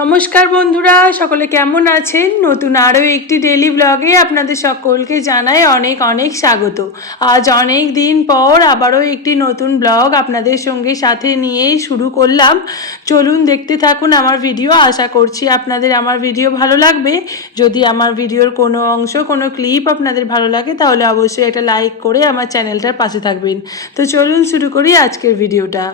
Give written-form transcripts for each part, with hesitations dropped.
নমস্কার বন্ধুরা, সকলে কেমন আছেন? নতুন আরও একটি ডেইলি ব্লগে আপনাদের সকলকে জানাই অনেক অনেক স্বাগত। আজ অনেক দিন পর আবারও একটি নতুন ব্লগ আপনাদের সঙ্গে সাথে নিয়েই শুরু করলাম। চলুন দেখতে থাকুন আমার ভিডিও। আশা করছি আপনাদের আমার ভিডিও ভালো লাগবে। যদি আমার ভিডিওর কোনো অংশ, কোনো ক্লিপ আপনাদের ভালো লাগে তাহলে অবশ্যই একটা লাইক করে আমার চ্যানেলটার পাশে থাকবেন। তো চলুন শুরু করি আজকের ভিডিওটা।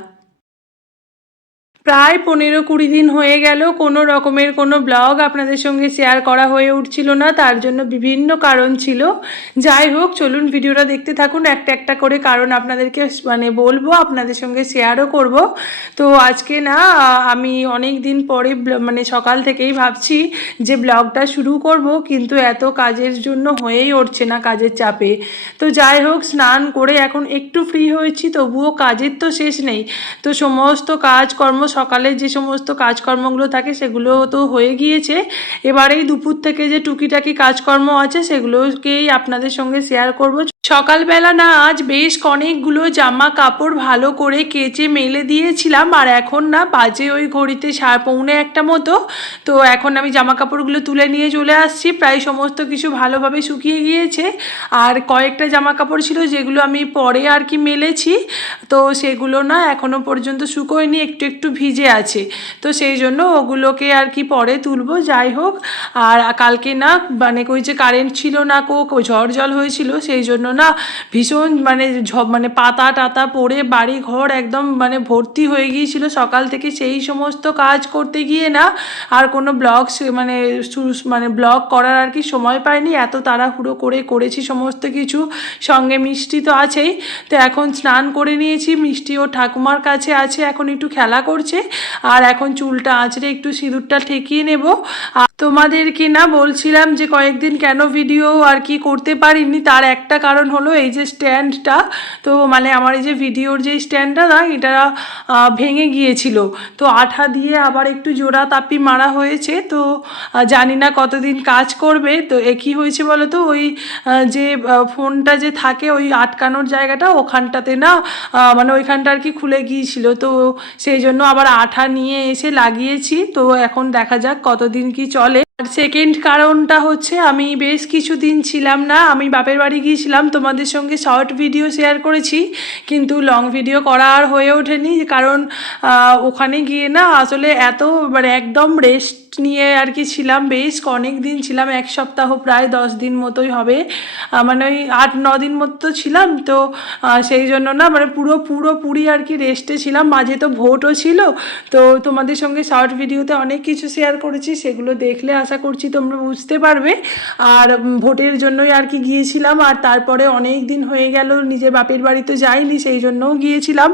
প্রায় 15-20 দিন হয়ে গেল কোনো রকমের কোনো ব্লগ আপনাদের সঙ্গে শেয়ার করা হয়ে উঠছিল না, তার জন্য বিভিন্ন কারণ ছিল। যাই হোক, চলুন ভিডিওটা দেখতে থাকুন। একটা একটা করে কারণ আপনাদেরকে বলবো, আপনাদের সঙ্গে শেয়ারও করব। তো আজকে না আমি অনেক দিন পরে সকাল থেকেই ভাবছি যে ব্লগটা শুরু করব, কিন্তু এত কাজের জন্য হয়েই উঠছে না, কাজের চাপে। তো যাই হোক, স্নান করে এখন একটু ফ্রি হয়েছি, তবুও কাজের তো শেষ নেই। তো সমস্ত কাজকর্ম, সকালে যে সমস্ত কাজকর্মগুলো থাকে সেগুলো তো হয়ে গিয়েছে। এবারেই দুপুর থেকে যে টুকিটাকি কাজকর্ম আছে সেগুলোকেই আপনাদের সঙ্গে শেয়ার করব। সকালবেলা না আজ বেশ অনেকগুলো জামা কাপড় ভালো করে কেচে মেলে দিয়েছিলাম, আর এখন না বাজে ওই ঘড়িতে 1:45 মতো। তো এখন আমি জামা কাপড়গুলো তুলে নিয়ে চলে আসছি। প্রায় সমস্ত কিছু ভালোভাবে শুকিয়ে গিয়েছে, আর কয়েকটা জামা কাপড় ছিল যেগুলো আমি পরে আর কি মেলেছি, তো সেগুলো না এখনও পর্যন্ত শুকোয়নি, একটু একটু ভিজে আছে। তো সেই জন্য ওগুলোকে আর কি পরে তুলবো। যাই হোক, আর কালকে না ওই যে কারেন্ট ছিল না, ঝড় জল হয়েছিল, সেই জন্য না ভীষণ পাতা টাতা পড়ে বাড়ি ঘর একদম ভর্তি হয়ে গিয়েছিল সকাল থেকে। সেই সমস্ত কাজ করতে গিয়ে না আর কোনো ব্লগ করার আর কি সময় পাইনি। এত তাড়াহুড়ো করে করেছি সমস্ত কিছু, সঙ্গে মিষ্টি তো আছেই। তো এখন স্নান করে নিয়েছি, মিষ্টি ও ঠাকুমার কাছে আছে, এখন একটু খেলা করছে। আর এখন চুলটা আঁচড়ে একটু সিঁদুরটা ঠেকিয়ে নেব। আর তোমাদেরকে না বলছিলাম যে কয়েকদিন কেন ভিডিও আর কি করতে পারিনি, তার একটা কারণ হলো এই যে স্ট্যান্ডটা। তো আমার এই যে ভিডিওর যে স্ট্যান্ডটা না, এটা ভেঙে গিয়েছিল। তো আঠা দিয়ে আবার একটু জোড়া তাপি মারা হয়েছে। তো জানি না কতদিন কাজ করবে। তো কী হয়েছে বলো তো, ওই যে ফোনটা যে থাকে ওই আটকানোর জায়গাটা, ওখানটাতে না ওইখানটা আর কি খুলে গিয়েছিল। তো সেই জন্য আবার আঠা নিয়ে এসে লাগিয়েছি। তো এখন দেখা যাক কতদিন কি চলে। আর সেকেন্ড কারণটা হচ্ছে, আমি বেশ কিছুদিন ছিলাম না, আমি বাপের বাড়ি গিয়েছিলাম। তোমাদের সঙ্গে শর্ট ভিডিও শেয়ার করেছি, কিন্তু লং ভিডিও করা আর হয়ে ওঠেনি, কারণ ওখানে গিয়ে না আসলে এত একদম রেস্ট নিয়ে আর কি ছিলাম। বেশ অনেক দিন ছিলাম, 1 সপ্তাহ, প্রায় 10 দিন মতোই হবে, ওই 8-9 দিন মতো ছিলাম। তো সেই জন্য না পুরোপুরি আর কি রেস্টে ছিলাম। মাঝে তো ভোটও ছিল। তো তোমাদের সঙ্গে শর্ট ভিডিওতে অনেক কিছু শেয়ার করেছি, সেগুলো দেখলে আশা করছি তোমরা বুঝতে পারবে। আর ভোটের জন্যই আর কি গিয়েছিলাম। আর তারপরে অনেক দিন হয়ে গেল নিজের বাপের বাড়ি তো যাইনি, সেই জন্যও গিয়েছিলাম।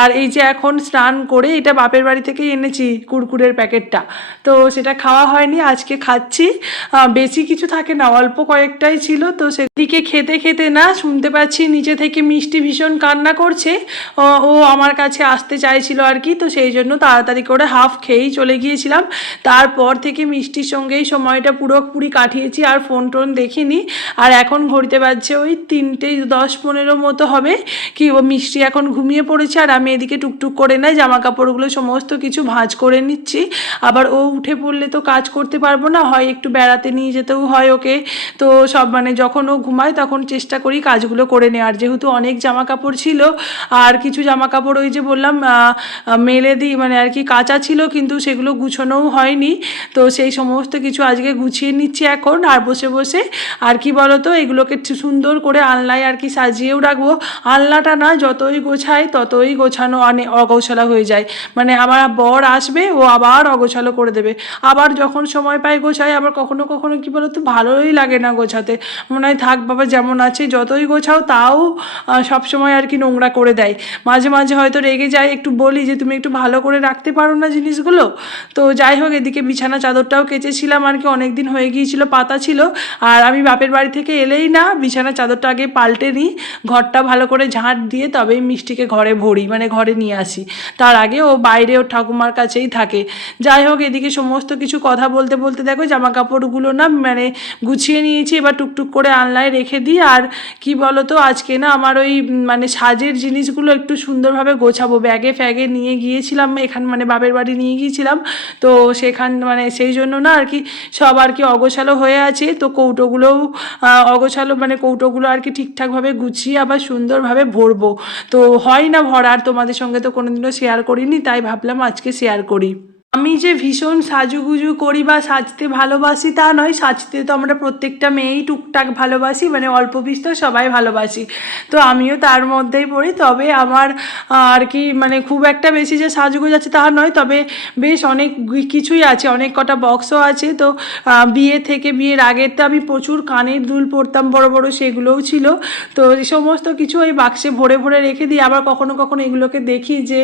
আর এই যে এখন স্নান করে, এটা বাপের বাড়ি থেকেই এনেছি কুরকুরের প্যাকেটটা, তো সেটা খাওয়া হয়নি, আজকে খাচ্ছি। বেশি কিছু থাকে না, অল্প কয়েকটাই ছিল। তো সেদিকে খেতে খেতে না শুনতে পাচ্ছি নিচে থেকে মিষ্টি ভীষণ কান্না করছে। ও আমার কাছে আসতে চাইছিল আর কি। তো সেই জন্য তাড়াতাড়ি করে হাফ খেয়েই চলে গিয়েছিলাম। তারপর থেকে মিষ্টির সঙ্গেই সময়টা পুরোপুরি কাটিয়েছি, আর ফোন টোন দেখিনি। আর এখন ঘড়িতে বাজছে ওই 3:10-15 মতো হবে কি, ও মিষ্টি এখন ঘুমিয়ে পড়েছে, আর আমি এদিকে টুকটুক করে না জামা কাপড়গুলো সমস্ত কিছু ভাঁজ করে নিচ্ছি। আবার ও উঠে পড়লে তো কাজ করতে পারবো না, হয় একটু বেড়াতে নিয়ে যেতেও হয় ওকে। তো সব যখন ও ঘুমায় তখন চেষ্টা করি কাজগুলো করে নেওয়ার, যেহেতু অনেক জামা কাপড় ছিল। আর কিছু জামা কাপড় ওই যে বললাম মেলে দিই আর কি কাঁচা ছিল, কিন্তু সেগুলো গুছোনোও হয়নি। তো সেই সমস্ত কিছু আজকে গুছিয়ে নিচ্ছি এখন। আর বসে বসে আর কি বলতো, এগুলোকে সুন্দর করে আলনায় আর কি সাজিয়েও রাখবো। আলনাটা না যতই গোছাই ততই গোছানো অগোছালো হয়ে যায়। আমার বর আসবে, ও আবার অগোছালো করে দেবে। আবার যখন সময় পাই গোছাই, আবার কখনো কখনো কি বলতো ভালোই লাগে না গোছাতে, মনে হয় থাক বাবা যেমন আছে, যতই গোছাও তাও সবসময় আর কি নোংরা করে দেয়। মাঝে মাঝে হয়তো রেগে যায়, একটু বলি যে তুমি একটু ভালো করে রাখতে পারো না জিনিসগুলো। তো যাই হোক, এদিকে বিছানা চাদরটাও কেচেছি, রেখেছিলাম আর কি, অনেক দিন হয়ে গিয়েছিল, পাতা ছিল। আর আমি বাপের বাড়ি থেকে এলেই না বিছানার চাদরটা আগে পাল্টে নিই, ঘরটা ভালো করে ঝাঁট দিয়ে তবেই মিষ্টিকে ঘরে ভরি, মানে ঘরে নিয়ে আসি। তার আগে ও বাইরে ওর ঠাকুমার কাছেই থাকে। যাই হোক, এদিকে সমস্ত কিছু কথা বলতে বলতে দেখো জামা কাপড়গুলো না মানে গুছিয়ে নিয়েছি, এবার টুকটুক করে আলনায় রেখে দিই। আর কি বলো তো, আজকে না আমার ওই মানে সাজের জিনিসগুলো একটু সুন্দরভাবে গোছাবো, ব্যাগে ফ্যাগে নিয়ে গিয়েছিলাম এখান, মানে বাপের বাড়ি নিয়ে গিয়েছিলাম। তো সেখান মানে সেই জন্য না আর কি সব আর কি অগোছালো হয়ে আছে। তো কৌটোগুলোও অগোছালো, মানে কৌটোগুলো আর কি ঠিকঠাকভাবে গুছিয়ে আবার সুন্দরভাবে ভরবো। তো হয় না ভরার, তোমাদের সঙ্গে তো কোনোদিনও শেয়ার করিনি, তাই ভাবলাম আজকে শেয়ার করি। আমি যে ভীষণ সাজুগুজু করি বা সাজতে ভালোবাসি তা নয়, সাজতে তো আমরা প্রত্যেকটা মেয়েই টুকটাক ভালোবাসি, মানে অল্প বিস্তর সবাই ভালোবাসি। তো আমিও তার মধ্যেই পড়ি। তবে আমার আর কি মানে খুব একটা বেশি যে সাজুগুজু আছে তা নয়, তবে বেশ অনেক কিছুই আছে, অনেক কটা বক্সও আছে। তো বিয়ে থেকে, বিয়ের আগের তো আমি প্রচুর কানের দুল পরতাম বড় বড়, সেগুলোও ছিল। তো এই সমস্ত কিছু ওই বাক্সে ভরে ভরে রেখে দিই। আবার কখনো কখনো এগুলোকে দেখি যে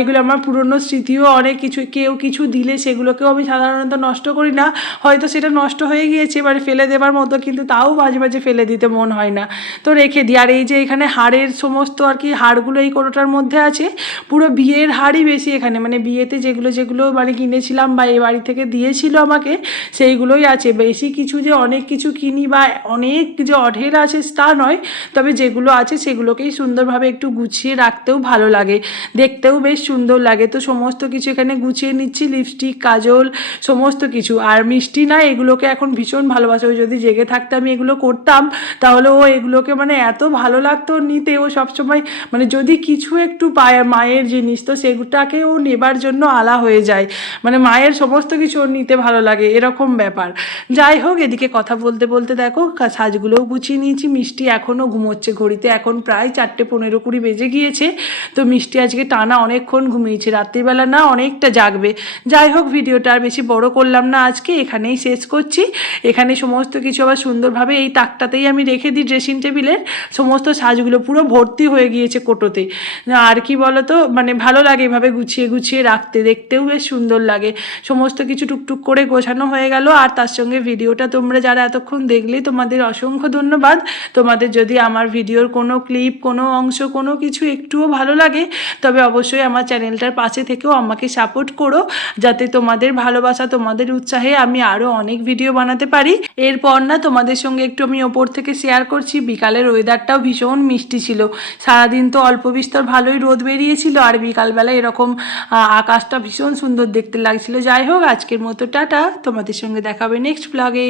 এগুলো আমার পুরনো স্মৃতিও, অনেক কিছু কেউ কিছু দিলে সেগুলোকেও আমি সাধারণত নষ্ট করি না, হয়তো সেটা নষ্ট হয়ে গিয়েছে এবারে ফেলে দেবার মতো, কিন্তু তাও মাঝে মাঝে ফেলে দিতে মন হয় না, তো রেখে দিই। আর এই যে এখানে হাড়ের সমস্ত আর কি হাড়গুলো এই কোটোটার মধ্যে আছে, পুরো বিয়ের হাড়ই বেশি এখানে, মানে বিয়েতে যেগুলো যেগুলো মানে কিনেছিলাম বা এই বাড়ি থেকে দিয়েছিল আমাকে, সেইগুলোই আছে। বেশি কিছু যে অনেক কিছু কিনি বা অনেক যে অঢের আছে তা নয়, তবে যেগুলো আছে সেগুলোকেই সুন্দরভাবে একটু গুছিয়ে রাখতেও ভালো লাগে, দেখতেও বেশ সুন্দর লাগে। তো সমস্ত কিছু এখানে গুছিয়ে নিচ্ছি, লিপস্টিক, কাজল, সমস্ত কিছু। আর মিষ্টি না এগুলোকে এখন ভীষণ ভালোবাসে, ওই যদি জেগে থাকতে আমি এগুলো করতাম তাহলে ও এগুলোকে মানে এত ভালো লাগতো নিতে, ও সবসময় মানে যদি কিছু একটু পায় মায়ের জিনিস তো সেগুলোটাকে ও নেবার জন্য আলা হয়ে যায়, মানে মায়ের সমস্ত কিছু ওর নিতে ভালো লাগে, এরকম ব্যাপার। যাই হোক, এদিকে কথা বলতে বলতে দেখো সাজগুলোও গুছিয়ে নিয়েছি। মিষ্টি এখনও ঘুমোচ্ছে, ঘড়িতে এখন প্রায় 4:15-20 বেজে গিয়েছে। তো মিষ্টি আজকে টানা অনেকক্ষণ ঘুমিয়েছে, রাত্রিবেলা না অনেকটা জাগবে। যাই হোক, ভিডিওটা আর বেশি বড় করলাম না, আজকে এখানেই শেষ করছি। এখানে সমস্ত কিছু আবার সুন্দরভাবে এই তাকটাতেই আমি রেখে দিই, ড্রেসিং টেবিলের সমস্ত সাজগুলো পুরো ভর্তি হয়ে গিয়েছে কোটোতে। আর কি বলতো, মানে ভালো লাগে এভাবে গুছিয়ে গুছিয়ে রাখতে, দেখতেও বেশ সুন্দর লাগে। সমস্ত কিছু টুকটুক করে গোছানো হয়ে গেল। আর তার সঙ্গে ভিডিওটা তোমরা যারা এতক্ষণ দেখলে তোমাদের অসংখ্য ধন্যবাদ। তোমাদের যদি আমার ভিডিওর কোনো ক্লিপ, কোনো অংশ, কোনো কিছু একটুও ভালো লাগে তবে অবশ্যই আমার চ্যানেলটার পাশে থেকেও আমাকে সাপোর্ট করো, যাতে তোমাদের ভালোবাসা, তোমাদের উৎসাহে আমি আরও অনেক ভিডিও বানাতে পারি। এরপর না তোমাদের সঙ্গে একটু আমি ওপর থেকে শেয়ার করছি, বিকালের ওয়েদারটাও ভীষণ মিষ্টি ছিল। সারাদিন তো অল্প বিস্তর ভালোই রোদ বেরিয়েছিল, আর বিকালবেলা এরকম আকাশটা ভীষণ সুন্দর দেখতে লাগছিল। যাই হোক, আজকের মতো টাটা, তোমাদের সঙ্গে দেখা হবে নেক্সট ব্লগে।